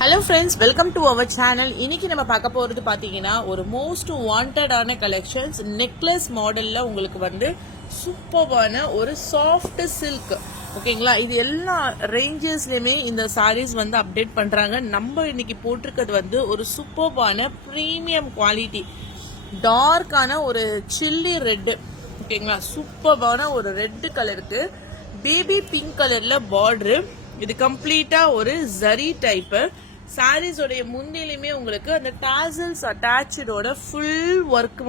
Hello friends, welcome to our channel. இன்னைக்கு நம்ம பார்க்க போகிறது பார்த்தீங்கன்னா ஒரு மோஸ்ட் வாண்டடான கலெக்ஷன்ஸ் நெக்லஸ் மாடலில் உங்களுக்கு வந்து சூப்பர்வான ஒரு சாஃப்ட் சில்க். ஓகேங்களா, இது எல்லா ரேஞ்சஸ்லையுமே இந்த சாரீஸ் வந்து அப்டேட் பண்ணுறாங்க. நம்ம இன்னைக்கு போட்டிருக்கிறது வந்து ஒரு சூப்பர்வான ப்ரீமியம் குவாலிட்டி டார்க்கான ஒரு சில்லி ரெட்டு. ஓகேங்களா, சூப்பர்வான ஒரு ரெட்டு கலருக்கு பேபி பிங்க் கலரில் பார்டரு. இது கம்ப்ளீட்டா ஒரு ஜரி டைப்பு. சாரீஸோடைய முன்னிலுமே உங்களுக்கு அந்த டாசல்ஸ் அட்டாச்சோட ஃபுல் ஒர்க்,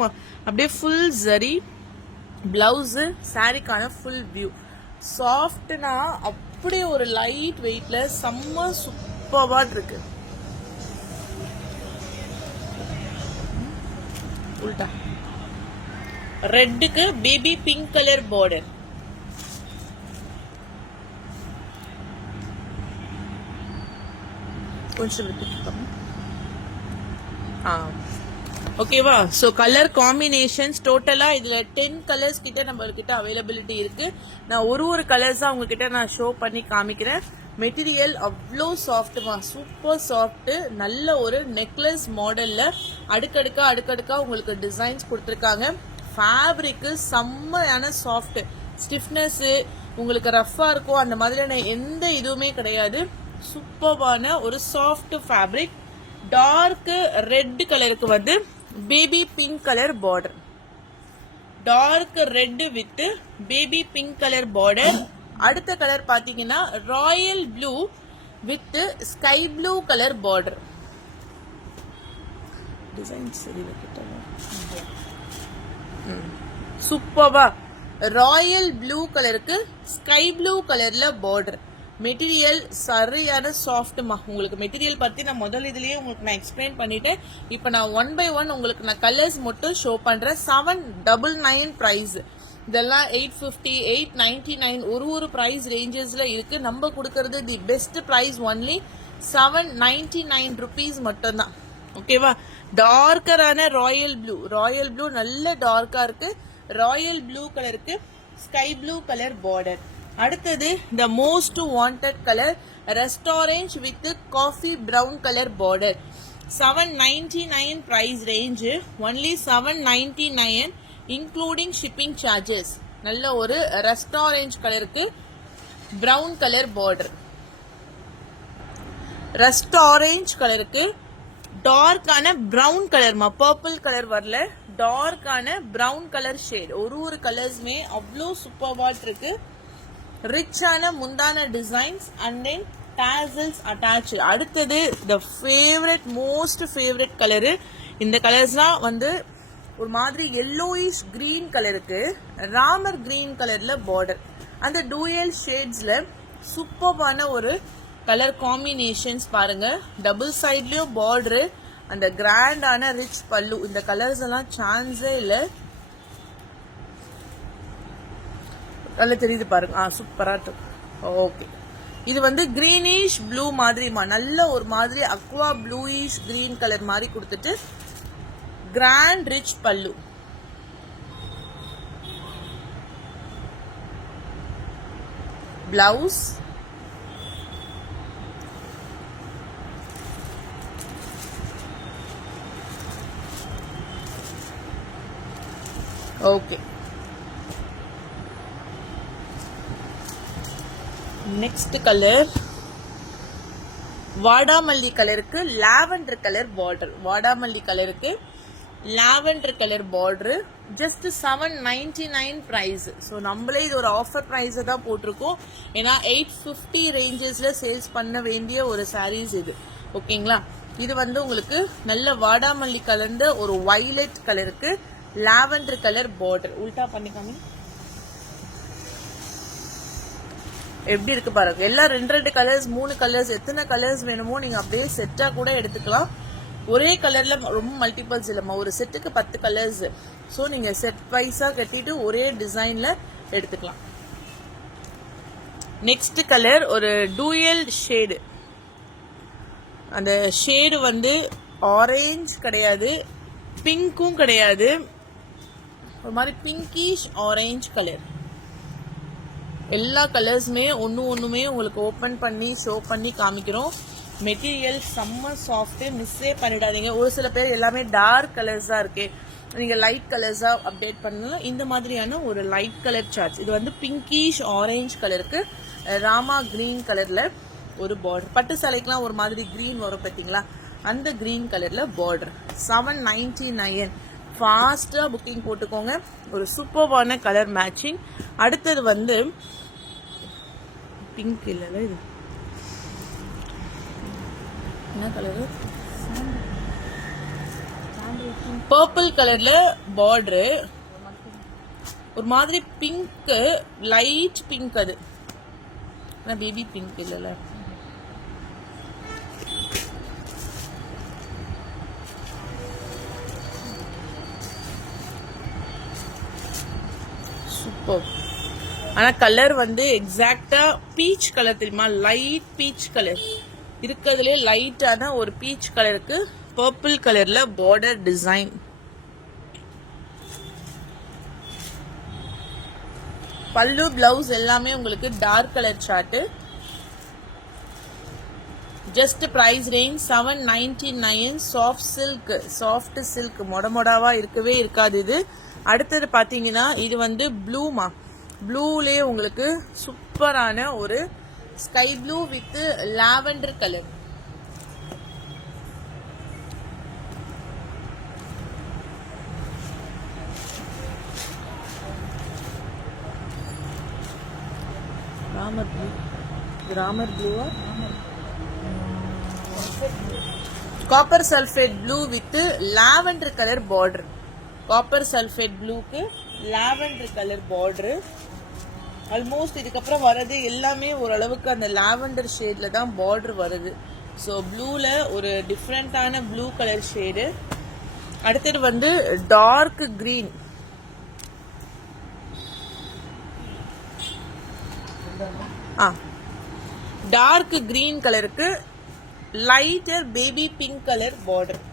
அப்படியே ஃபுல் ஜரி பிளவுஸு, சாரிக்கான ஃபுல் வியூ. சாஃப்ட்னா அப்படியே ஒரு லைட் வெயிட்ல செம்ம சூப்பர்வா இருக்கு. உல்டா ரெட்டுக்கு பேபி பிங்க் கலர் பார்டர். கொஞ்சம் ஓகேவா. ஸோ கலர் காம்பினேஷன்ஸ் டோட்டலா இதுல 10 கலர்ஸ் கிட்ட நம்மகிட்ட அவைலபிலிட்டி இருக்கு. நான் ஒரு கலர்ஸா உங்ககிட்ட நான் ஷோ பண்ணி காமிக்கிறேன். மெட்டீரியல் அவ்வளோ சாஃப்ட்மா, சூப்பர் சாஃப்ட். நல்ல ஒரு நெக்லஸ் மாடல்ல அடுக்கடுக்கா உங்களுக்கு டிசைன்ஸ் கொடுத்துருக்காங்க. ஃபேப்ரிக்கு செம்மையான சாஃப்ட், ஸ்டிஃப்னஸ் உங்களுக்கு ரஃபா இருக்கும் அந்த மாதிரியான எந்த இதுவுமே கிடையாது. சூப்பர்வான ஒரு சாஃப்ட் ஃபேப்ரிக். டார்க் ரெட் கலருக்கு வந்து baby pink colour border. Dark red with baby pink colour border. அடுத்த கலர் பாத்தீங்கன்னா royal blue with sky blue colour border. Design சூப்பர்வா ராயல் ப்ளூ கலருக்கு ஸ்கை ப்ளூ கலர்ல பார்டர். மெட்டீரியல் சரியான சாஃப்ட்மா. உங்களுக்கு மெட்டீரியல் பத்தி நான் முதல் இதுலயே உங்களுக்கு நான் எக்ஸ்பிளைன் பண்ணிட்டேன். இப்போ நான் 1 by 1 உங்களுக்கு நான் கலர்ஸ் மட்டும் ஷோ பண்றேன். 799 பிரைஸ். இதெல்லாம் 850, 899 ஒரு பிரைஸ் ரேஞ்சஸ்ல இருக்கு. நம்ம கொடுக்கறது the best price only 799 rupees மட்டும்தான். ஓகேவா. டார்க்கரான ராயல் ப்ளூ நல்ல டார்க்கா இருக்கு. ராயல் ப்ளூ கலருக்கு ஸ்கை ப்ளூ கலர் பார்டர். அடுத்தது the most wanted colour rust orange with coffee brown colour border. 799 price range. Only 799 including shipping charges. நல்ல ஒரு ரெஸ்ட் ஆரஞ்ச் கலருக்கு brown colour border. Rust orange கலருக்கு டார்க்கான பிரவுன் கலர்மா, purple colour வரல, டார்க்கான brown colour shade. ஒரு கலர்ஸ்மே அவ்வளோ சூப்பர்வா இருக்கு. ரிச்சான முந்தான designs and then tassels attach. அடுத்தது த மோஸ்ட் ஃபேவரட் கலரு. இந்த கலர்ஸ்லாம் வந்து ஒரு மாதிரி எல்லோயிஷ் கிரீன் கலருக்கு ராமர் கிரீன் கலர்ல பார்டர். அந்த டூயல் ஷேட்ஸ்ல சூப்பர்வான ஒரு கலர் காம்பினேஷன்ஸ் பாருங்க. டபுள் சைட்லயும் பார்டரு, அந்த கிராண்டான ரிச் பல்லு. இந்த கலர்ஸ் எல்லாம் சான்ஸே இல்லை. நல்லா தெரியுது பாருங்க. சூப்பரா இருக்கு. ஓகே, இது வந்து கிரீனிஷ் ப்ளூ மாதிரிமா, நல்ல ஒரு மாதிரி அக்வா ப்ளூயிஷ் கிரீன் கலர் மாதிரி கொடுத்துட்டு grand rich pallu. Blouse okay. Next colour வாடாமல்லி கலருக்கு லாவெண்டர் கலர் பார்டர். வாடாமல்லி கலருக்கு lavender colour border. Just 799 price. So நம்மளே இது ஒரு ஆஃபர் பிரைஸ் தான் போட்டிருக்கோம். ஏன்னா 850 ரேஞ்சஸ்ல சேல்ஸ் பண்ண வேண்டிய ஒரு சாரீஸ் இது. ஓகேங்களா. இது வந்து உங்களுக்கு நல்ல வாடாமல்லி கலர்ந்த ஒரு வைலட் கலருக்கு லாவெண்டர் கலர் பார்டர். உல்டா பண்ணிக்காம எப்படி இருக்கு பாருங்க. எல்லாம் 2 கலர்ஸ் 3 கலர்ஸ், எத்தனை கலர்ஸ் வேணுமோ நீங்க அப்படியே செட்டா கூட எடுத்துக்கலாம். ஒரே கலர்ல ரொம்ப மல்டிபிள்ஸ் இல்லம்மா, ஒரு செட்டுக்கு 10 கலர்ஸ். ஸோ நீங்க செட் வைஸா கட்டிட்டு ஒரே டிசைன்ல எடுத்துக்கலாம். நெக்ஸ்ட் கலர் ஒரு டூயல் ஷேடு. அந்த ஷேடு வந்து ஆரஞ்ச் கிடையாது, பிங்க்கும் கிடையாது, ஒரு மாதிரி பிங்கிஷ் ஆரஞ்ச் கலர். எல்லா கலர்ஸுமே ஒன்றுமே உங்களுக்கு ஓப்பன் பண்ணி ஷோ பண்ணி காமிக்கிறோம். மெட்டீரியல் செம்ம சாஃப்ட், மிஸ்ஸே பண்ணிடாதீங்க. ஒரு சில பேர் எல்லாமே டார்க் கலர்ஸா இருக்கு, நீங்க லைட் கலர்ஸா அப்டேட் பண்ணலாம். இந்த மாதிரியான ஒரு லைட் கலர் சார்ட்ஸ். இது வந்து பிங்கிஷ் ஆரஞ்சு கலருக்கு ராமா கிரீன் கலர்ல ஒரு பார்டர். பட்டு சாலைக்கெல்லாம் ஒரு மாதிரி கிரீன் வரும் பார்த்தீங்களா, அந்த கிரீன் கலர்ல பார்டர். 799. ஃபாஸ்டா புக்கிங் போட்டுக்கோங்க. ஒரு சூப்பர்வான கலர் மேட்சிங். அடுத்தது வந்து பிங்க் இல்லைல்ல, இது என்ன கலரு, பர்பிள் கலர்ல பார்டரு, ஒரு மாதிரி பிங்க், லைட் பிங்க். அது பேபி பிங்க் இல்லைல்ல, சூப்பர். ஆனா கலர் வந்து எக்ஸாக்டா பீச் கலர் தெரியுமா, லைட் பீச் கலர் இருக்கிறதுலே லைட்டான ஒரு பீச் கலருக்கு பர்பிள் கலர்ல பார்டர் டிசைன். பல்லு பிளவுஸ் எல்லாமே உங்களுக்கு dark colour chart. Just price range 799. Soft silk மொடமொடாவா இருக்கவே இருக்காது இது. அடுத்தது பாத்தீங்கன்னா இது வந்து ப்ளூமா, ப்ளூலயே உங்களுக்கு சூப்பரான ஒரு sky blue with lavender colour. Ramar ப்ளூவா, copper sulphate blue with lavender colour border. Copper sulphate ப்ளூக்கு லாவெண்டர் கலர் பார்டரு. ஆல்மோஸ்ட் இதுக்கப்புறம் வர்றது எல்லாமே ஓரளவுக்கு அந்த லாவெண்டர் ஷேட்ல தான் பார்டர் வருது. ஸோ ப்ளூல ஒரு டிஃப்ரெண்டான ப்ளூ கலர் ஷேடு. அடுத்தது வந்து டார்க் கிரீன், டார்க் கிரீன் கலருக்கு lighter baby pink colour border.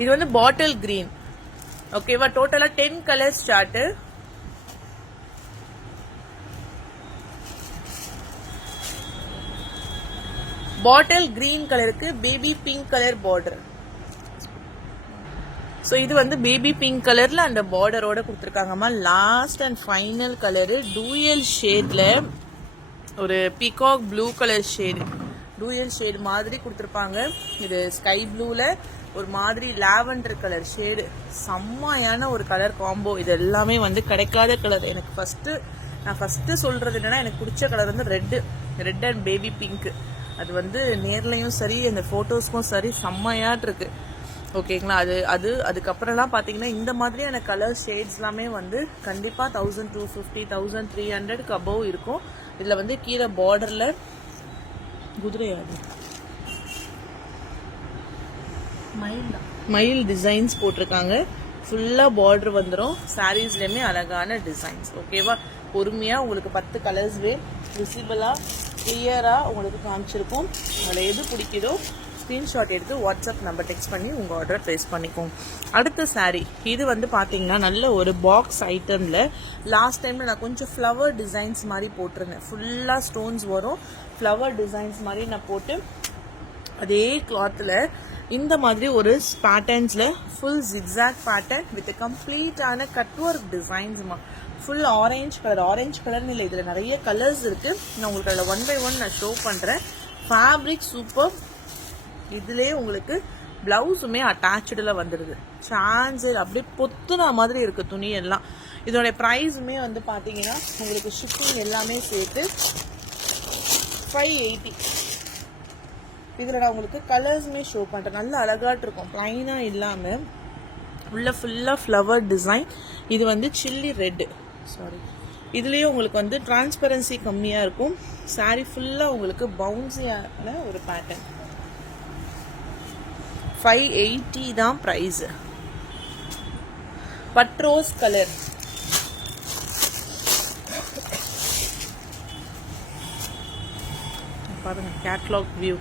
இது வந்து பாட்டில் கிரீன். ஓகேவா, டோட்டலா 10 கலர்ஸ் சார்ட். பாட்டில் கிரீன் கலருக்கு baby pink colour border. So இது வந்து பேபி பிங்க் கலர்ல அந்த பார்டரோட கொடுத்துருக்காங்கம்மா. Last and final colour dual ஷேட்ல ஒரு peacock blue colour shade, dual shade மாதிரி கொடுத்துருப்பாங்க. இது ஸ்கை ப்ளூல ஒரு மாதிரி லாவெண்டர் கலர் ஷேடு. செம்மையான ஒரு கலர் காம்போ. இது எல்லாமே வந்து கிடைக்காத கலர். எனக்கு நான் ஃபர்ஸ்ட் சொல்றது என்னன்னா, எனக்கு பிடிச்ச கலர் வந்து ரெட் அண்ட் பேபி பிங்க். அது வந்து நேர்லையும் சரி அந்த போட்டோஸ்க்கும் சரி செம்மையாட்டு இருக்கு. ஓகேங்களா, அதுக்கப்புறம்லாம் பார்த்தீங்கன்னா இந்த மாதிரியான கலர் ஷேட்ஸ் எல்லாமே வந்து கண்டிப்பா 1250 1300க்கு அபவ் இருக்கும். இதுல வந்து கீழே பார்டர்ல குதிரையாது மயில் டிசைன்ஸ் போட்டிருக்காங்க. ஃபுல்லா பார்டர் வந்துடும். சாரீஸ்லயுமே அழகான டிசைன்ஸ். ஓகேவா, பொறுமையா உங்களுக்கு 10 கலர்ஸ் விசிபிளா கிளியரா உங்களுக்கு காமிச்சிருக்கும். அதில் எது பிடிக்குதோ ஸ்கிரீன்ஷாட் எடுத்து வாட்ஸ்அப் நம்பர் டெக்ஸ்ட் பண்ணி உங்க ஆர்டரை பிளேஸ் பண்ணிக்கோங்க. அடுத்த சாரீ இது வந்து பாத்தீங்கன்னா நல்ல ஒரு பாக்ஸ் ஐட்டம்ல லாஸ்ட் டைம்ல நான் கொஞ்சம் ஃப்ளவர் டிசைன்ஸ் மாதிரி போட்டிருந்தேன். ஃபுல்லா ஸ்டோன்ஸ் வரும், ஃப்ளவர் டிசைன்ஸ் மாதிரி நான் போட்டு அதே கிளாத்ல இந்த மாதிரி ஒரு பேட்டர்ன்ஸ்ல ஃபுல் ஜிக்ஸாக் பேட்டர்ன் வித் கம்ப்ளீட்டான கட் ஒர்க் டிசைன்ஸ்மா. ஃபுல் ஆரஞ்சு கலர்னு இல்லை, இதுல நிறைய கலர்ஸ் இருக்கு. நான் உங்களுக்கு அதில் 1 by 1 நான் ஷோ பண்றேன். Fabric super. இதுலயே உங்களுக்கு பிளவுஸுமே அட்டாச்சுல வந்துடுது. சான்ஸ் அப்படியே பொத்துனா மாதிரி இருக்கு துணி எல்லாம். இதோட பிரைஸுமே வந்து பாத்தீங்கன்னா உங்களுக்கு ஷிப்பிங் எல்லாமே சேர்த்து 580. இதுல நான் உங்களுக்கு கலர்ஸுமே ஷோ பண்றேன். நல்ல அழகாட்டு இருக்கும், பிளைனா இல்லாம உள்ள ஃபுல்லா ஃப்ளவர் டிசைன். இது வந்து சில்லி ரெட், சாரி. இதுலயே உங்களுக்கு வந்து டிரான்ஸ்பரன்சி கம்மியா இருக்கும். சாரி ஃபுல்லா உங்களுக்கு பவுன்சியான ஒரு பேட்டர்ன். 580 தான் பிரைஸ். பட்ரோஸ் கலர் பாருங்க, கேட்லாக் வியூ.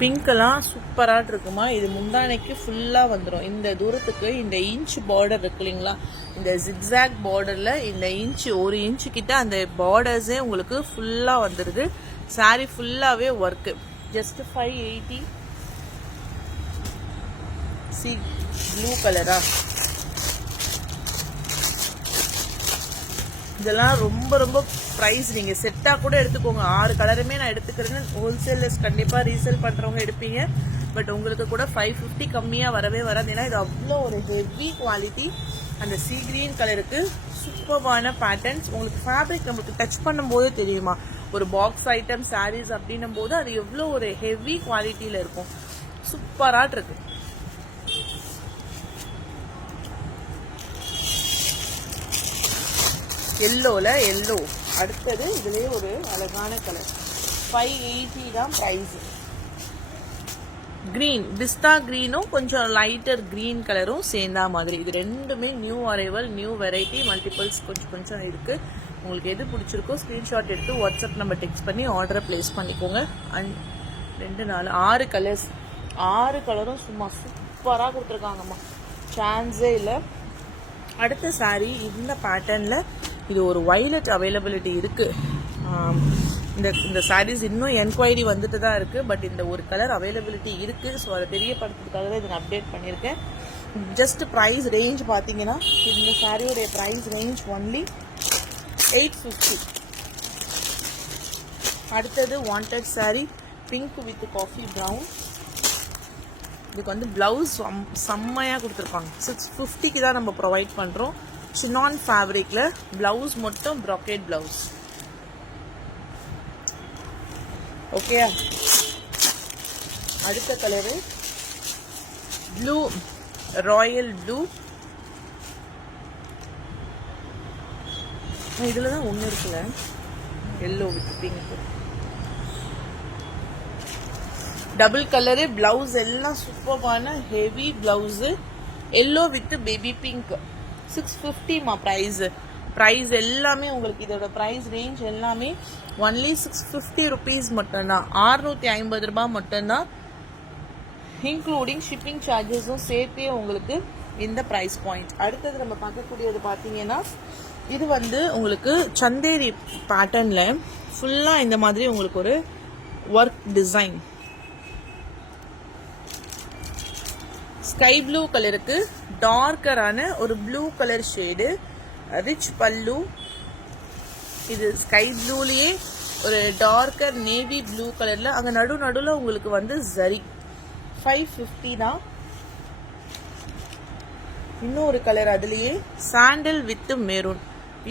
பிங்க்லாம் சூப்பராக இருக்குமா. இது முந்தானைக்கு ஃபுல்லாக வந்துடும். இந்த தூரத்துக்கு இந்த இன்ச் பார்டர் இருக்கு இல்லைங்களா, இந்த ஜிக்ஸாக் பார்டரில் இந்த இன்ச் 1 இன்ச்சு கிட்ட அந்த பார்டர்ஸே உங்களுக்கு ஃபுல்லாக வந்துடுது. சாரீ ஃபுல்லாகவே ஒர்க்கு. ஜஸ்ட் 580. சி ப்ளூ கலரா, இதெல்லாம் ரொம்ப ரொம்ப ப்ரைஸ். நீங்கள் செட்டாக கூட எடுத்துக்கோங்க. 6 கலருமே நான் எடுத்துக்கிறேன்னு ஹோல்சேலர்ஸ் கண்டிப்பாக ரீசேல் பண்ணுறவங்க எடுப்பீங்க. பட் உங்களுக்கு கூட 550 கம்மியாக வரவே வராது. ஏன்னா இது அவ்வளோ ஒரு ஹெவி குவாலிட்டி. அந்த சீ கிரீன் கலருக்கு சூப்பர்வான பேட்டர்ன்ஸ். உங்களுக்கு ஃபேப்ரிக் நமக்கு டச் பண்ணும்போது தெரியுமா, ஒரு பாக்ஸ் ஐட்டம் சாரீஸ் அப்படின்னும் போது அது எவ்வளோ ஒரு ஹெவி குவாலிட்டியில் இருக்கும். சூப்பராக இருக்கு. எல்லோல எல்லோ. அடுத்தது இதுலேயே ஒரு அழகான கலர். 580 தான் ப்ரைஸ். கிரீன், பிஸ்தா கிரீனும் கொஞ்சம் லைட்டர் கிரீன் கலரும் சேர்ந்தா மாதிரி. இது ரெண்டுமே new arrival, new variety, multiples கொஞ்சம் கொஞ்சம் இருக்கு. உங்களுக்கு எது பிடிச்சிருக்கோ ஸ்க்ரீன்ஷாட் எடுத்து வாட்ஸ்அப் நம்பர் டெக்ஸ்ட் பண்ணி ஆர்டரை பிளேஸ் பண்ணிக்கோங்க. 2 4 6 கலர்ஸ். 6 கலரும் சும்மா சூப்பராக கொடுத்துருக்காங்கம்மா, சான்ஸே இல்லை. அடுத்த சாரீ இந்த பேட்டர்னில் இது ஒரு வயலட் அவைலபிலிட்டி இருக்குது. இந்த சாரீஸ் இன்னும் என்கொயரி வந்துட்டு தான் இருக்குது. பட் இந்த ஒரு கலர் அவைலபிலிட்டி இருக்குது. ஸோ அதை தெரியப்படுத்துறதுக்காக தான் இதை நான் அப்டேட் பண்ணியிருக்கேன். ஜஸ்ட் ப்ரைஸ் ரேஞ்ச் பார்த்தீங்கன்னா இந்த சாரியோடைய ப்ரைஸ் ரேஞ்ச் ஒன்லி 850. அடுத்தது wanted sari pink with coffee brown. இதுக்கு வந்து ப்ளவுஸ் செம்மையாக கொடுத்துருப்பாங்க. 650க்கு தான் நம்ம ப்ரொவைட் பண்ணுறோம். சினான் ஃபேப்ரிக்ல பிளவுஸ் மட்டும் ப்ராக்கெட் பிளவுஸ். ஓகே, அடுத்த கலரு ப்ளூ, ராயல் ப்ளூ. இதுல தான் ஒன்று இருக்குல்ல, yellow with pink. Double colour. Blouse எல்லாம் சூப்பர்வான heavy blouse. Yellow with baby pink. 650மா ப்ரைஸ் எல்லாமே உங்களுக்கு. இதோட ப்ரைஸ் ரேஞ்ச் எல்லாமே ஒன்லி 650 ருபீஸ் மட்டும்தான். 650 ரூபாய் மட்டும்தான், இன்க்ளூடிங் ஷிப்பிங் சார்ஜஸும் சேர்த்தே உங்களுக்கு இந்த ப்ரைஸ் பாயிண்ட். அடுத்தது நம்ம பார்க்கக்கூடியது பார்த்தீங்கன்னா இது வந்து உங்களுக்கு சந்தேரி பேட்டர்னில் ஃபுல்லாக இந்த மாதிரி உங்களுக்கு ஒரு ஒர்க் டிசைன். ஸ்கை ப்ளூ கலருக்கு டார்க்கரான ஒரு ப்ளூ கலர் ஷேடு, ரிச் பல்லு. இது ஸ்கை ப்ளூலேயே ஒரு டார்க்கர் நேவி ப்ளூ கலரில் அங்கே நடுவில் உங்களுக்கு வந்து ஜரி. 550 தான். இன்னொரு கலர் அதுலேயே சாண்டல் வித் மெரூன்.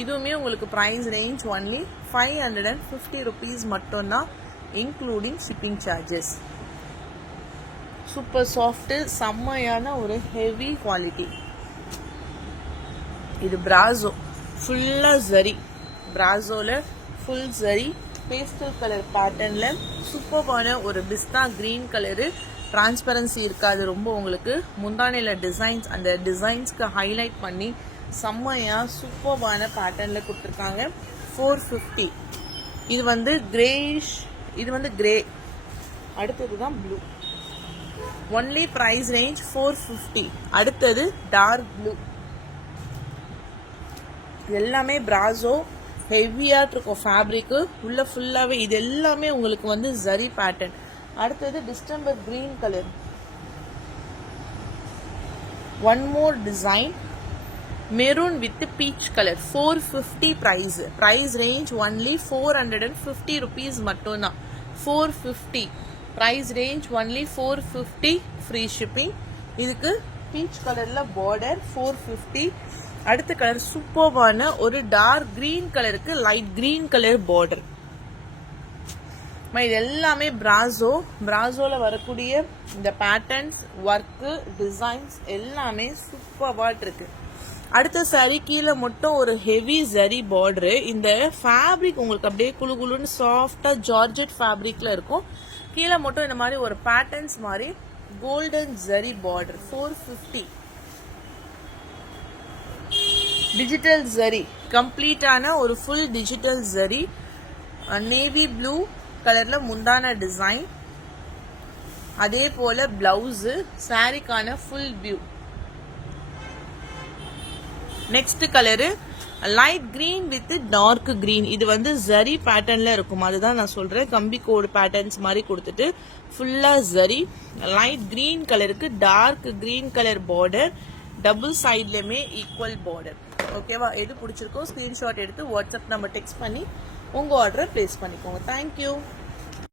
இதுவுமே உங்களுக்கு ப்ரைஸ் ரேஞ்ச் ஒன்லி 550 ருபீஸ் மட்டும்தான், including shipping charges. Super soft, செம்மையான ஒரு ஹெவி குவாலிட்டி. இது பிராசோ, ஃபுல்லாக ஜரி. பிராசோல ஃபுல் ஜரி, பேஸ்டல் கலர் பேட்டர்னில் சூப்பர்வான ஒரு பிஸ்தா கிரீன் கலரு. டிரான்ஸ்பரன்சி இருக்காது ரொம்ப. உங்களுக்கு முந்தானையில் டிசைன்ஸ், அந்த டிசைன்ஸ்க்கு ஹைலைட் பண்ணி செம்மையாக சூப்பர்வான பேட்டர்னில் கொடுத்துருக்காங்க. 450. இது வந்து கிரேஷ், இது வந்து கிரே. அடுத்தது தான் ப்ளூ. Only price range 450. அடுத்தது டார்க் ப்ளூ. எல்லாமே பிராசோ, ஹெவியாக இருக்கும் ஃபேப்ரிக்கு. உள்ள ஃபுல்லாகவே இது எல்லாமே உங்களுக்கு வந்து ஜரி பேட்டர்ன். அடுத்தது distemper green colour. One more design maroon with peach colour. 450 price. Price range only 450 rupees மட்டும்தான். 450 price range only 450, free shipping. இதுக்கு பீச் கலர்ல பார்டர் 450. அடுத்த கலர் சூப்பர்வான ஒரு டார்க் கிரீன் கலருக்கு லைட் கிரீன் கலர் பார்டர். இது எல்லாமே பிராசோல வரக்கூடிய இந்த பேட்டர்ன்ஸ், ஒர்க்கு, டிசைன்ஸ் எல்லாமே சூப்பர்வா இருக்கு. அடுத்த சாரி கீழே மட்டும் ஒரு ஹெவி ஜரி பார்டரு. இந்த ஃபேப்ரிக் உங்களுக்கு அப்படியே குளு குளுன்னு சாஃப்டா ஜார்ஜெட் ஃபேப்ரிக்ல இருக்கும். கீழே மட்டும் இந்த மாதிரி ஒரு பேட்டர்ன்ஸ் மாதிரி golden zari border. 450. Digital zari, கம்ப்ளீட்டான ஒரு full digital zari. Navy blue கலர்ல முந்தான டிசைன். அதே போல பிளவுஸ் சாரிக்கான full view. Next colour light green with dark green. இது வந்து ஜரி பேட்டர்ன்ல இருக்கும், அதுதான் நான் சொல்றேன். கம்பி கோடு பேட்டர்ன்ஸ் மாதிரி கொடுத்துட்டு ஃபுல்லா ஜரி. லைட் கிரீன் கலருக்கு dark green colour border, double சைட்லயுமே ஈக்குவல் பார்டர். ஓகேவா? எது பிடிச்சிருக்கோ ஸ்கிரீன்ஷாட் எடுத்து வாட்ஸ்அப் நம்பர் டெக்ஸ்ட் பண்ணி உங்க ஆர்டரை பிளேஸ் பண்ணிக்கோங்க. தேங்க்யூ.